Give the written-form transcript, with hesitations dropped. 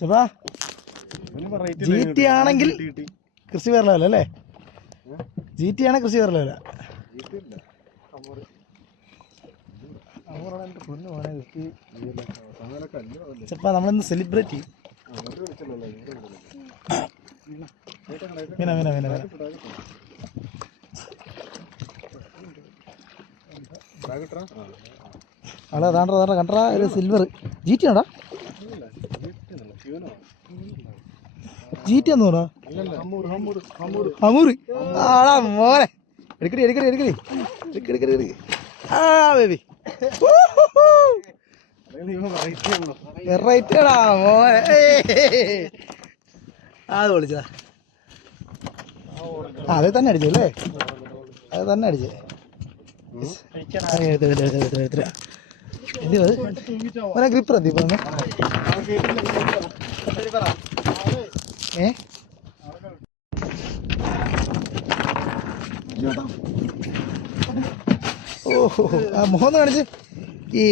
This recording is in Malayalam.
ചേപ്പാ GT ആണെങ്കിൽ കൃഷി വേറെ ലെവൽ അല്ലേ? GT ആണ് കൃഷി വേറെ ലെവല. ചേപ്പാ നമ്മളിന്ന് സെലിബ്രേറ്റ് ചെയ്യും. അതാ താണ്ട കണ്ടാ ഒരു സിൽവർ GT ആണോടാ? GT ഒന്നും വേണോ? ഹമൂർ ആടാ മോനെ, എടുക്കടി. ആ ബേബി വെറൈറ്റിയാടാ മോനെ. അത് വിളിച്ചതാ. അതേ തന്നെ അടിച്ചു അല്ലേ? അത് തന്നെ അടിച്ചേ. ഗ്രിപ്പർ എന്തി ഇപ്പൊ ഓഹോ ആ മോന്ന് കാണിച്ച് ഈ